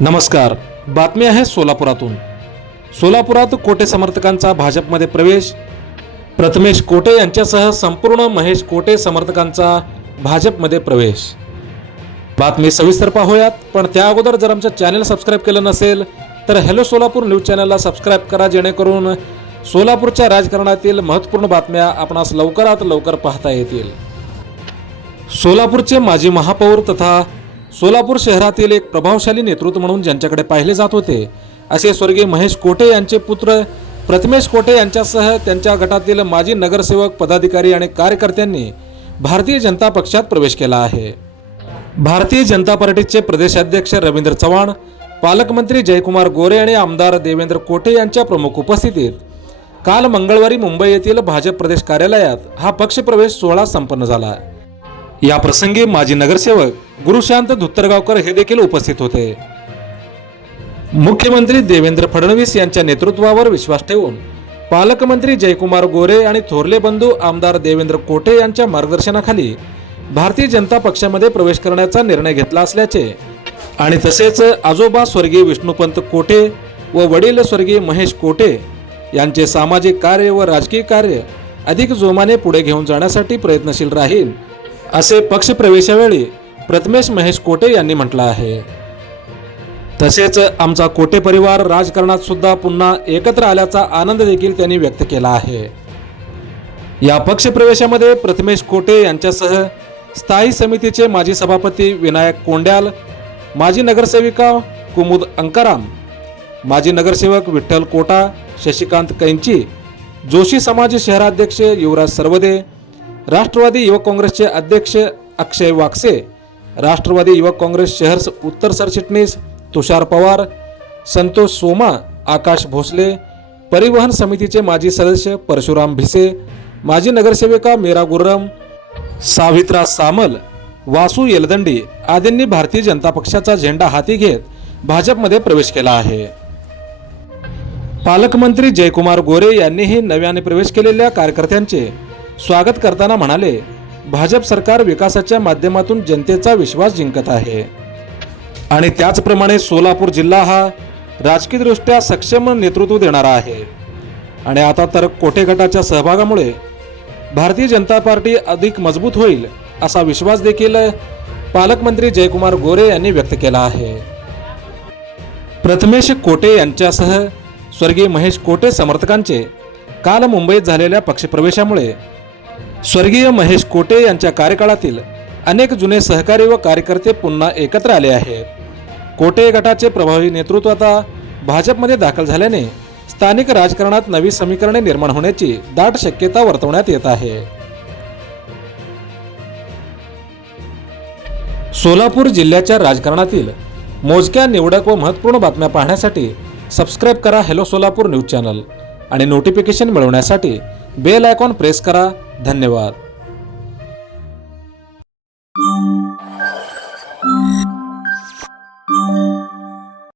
नमस्कार. बातमी आहे सोलापुरातून. सोलापुरात कोटे समर्थकांचा भाजपमध्ये प्रवेश. प्रथमेश कोटे यांच्यासह संपूर्ण महेश कोटे समर्थकांचा भाजपमध्ये प्रवेश. बातमी सविस्तर पाहूयात पण त्या अगोदर जर आमचं चॅनल सबस्क्राईब केलं नसेल तर हॅलो सोलापूर न्यूज चॅनलला सबस्क्राईब करा जेणेकरून सोलापूरच्या राजकारणातील महत्त्वपूर्ण बातम्या आपणास लवकरात लवकर पाहता येतील. सोलापूरचे माजी महापौर तथा सोलापूर शहरातील एक प्रभावशाली नेतृत्व म्हणून ज्यांच्याकडे पाहिले जात होते असे स्वर्गीय महेश कोटे यांचे पुत्र प्रथमेश कोटे यांच्यासह त्यांच्या गटातील माजी नगरसेवक पदाधिकारी आणि कार्यकर्त्यांनी भारतीय जनता पक्षात प्रवेश केला आहे. भारतीय जनता पार्टीचे प्रदेशाध्यक्ष रवींद्र चव्हाण पालकमंत्री जयकुमार गोरे आणि आमदार देवेंद्र कोटे यांच्या प्रमुख उपस्थितीत काल मंगळवारी मुंबई येथील भाजप प्रदेश कार्यालयात हा पक्षप्रवेश सोहळा संपन्न झाला. या प्रसंगी माजी नगरसेवक गुरुशांत धुत्तरगावकर हे देखील उपस्थित होते. मुख्यमंत्री देवेंद्र फडणवीस यांच्या नेतृत्वावर विश्वास ठेवून पालकमंत्री जयकुमार गोरे आणि थोरले बंधू आमदार देवेंद्र कोटे यांच्या मार्गदर्शनाखाली भारतीय जनता पक्षामध्ये प्रवेश करण्याचा निर्णय घेतला असल्याचे आणि तसेच आजोबा स्वर्गीय विष्णुपंत कोटे व वडील स्वर्गीय महेश कोटे यांचे सामाजिक कार्य व राजकीय कार्य अधिक जोमाने पुढे घेऊन जाण्यासाठी प्रयत्नशील राहील असे पक्षप्रवेशावेळी प्रथमेश महेश कोटे यांनी म्हटलं आहे. तसेच आमचा कोटे परिवार राजकारणात सुद्धा पुन्हा एकत्र आल्याचा आनंद देखील त्यांनी व्यक्त केला आहे. या पक्षप्रवेशामध्ये प्रथमेश कोटे यांच्यासह स्थायी समितीचे माजी सभापती विनायक कोंड्याल माजी नगरसेविका कुमुद अंकाराम माजी नगरसेवक विठ्ठल कोटा शशिकांत कैंची जोशी समाज शहराध्यक्ष युवराज सरवदे राष्ट्रवादी युवक काँग्रेसचे अध्यक्ष अक्षय वाकसे राष्ट्रवादी युवक काँग्रेस शहर उत्तर सरचिटणीस तुषार पवार संतोष सोमा आकाश भोसले परिवहन समितीचे माजी सदस्य परशुराम भिसे माजी नगरसेविका मीरा गुर्रम सावित्रा सामल वासू येलदंडी आदींनी भारतीय जनता पक्षाचा झेंडा हाती घेत भाजपमध्ये प्रवेश केला आहे. पालकमंत्री जयकुमार गोरे यांनीही नव्याने प्रवेश केलेल्या कार्यकर्त्यांचे स्वागत करताना म्हणाले भाजप सरकार विकासाच्या माध्यमातून जनतेचा विश्वास जिंकत आहे. आणि त्याचप्रमाणे सोलापूर जिल्हा हा राजकीयदृष्ट्या सक्षम नेतृत्व देणारा आहे. आणि आता तर कोठे गटाच्या सहभागामुळे भारतीय जनता पार्टी अधिक मजबूत होईल असा विश्वास देखील पालकमंत्री जयकुमार गोरे यांनी व्यक्त केला आहे. प्रथमेश कोटे यांच्यासह स्वर्गीय महेश कोटे समर्थकांचे काल मुंबईत झालेल्या पक्षप्रवेशामुळे स्वर्गीय महेश कोटे यांच्या कार्यकाळातील अनेक जुने सहकारी व कार्यकर्ते पुन्हा एकत्र आले आहेत. कोटे गटाचे प्रभावी नेतृत्व आता भाजपमध्ये दाखल झाल्याने स्थानिक राजकारणात नवी समीकरणे निर्माण होण्याची दाट शक्यता वर्तवण्यात येत आहे. सोलापूर जिल्ह्याच्या राजकारणातील मोजक्या निवडक व महत्त्वपूर्ण बातम्या पाहण्यासाठी सबस्क्राईब करा हॅलो सोलापूर न्यूज चॅनल आणि नोटिफिकेशन मिळवण्यासाठी बेल आयकॉन प्रेस करा धन्यवाद.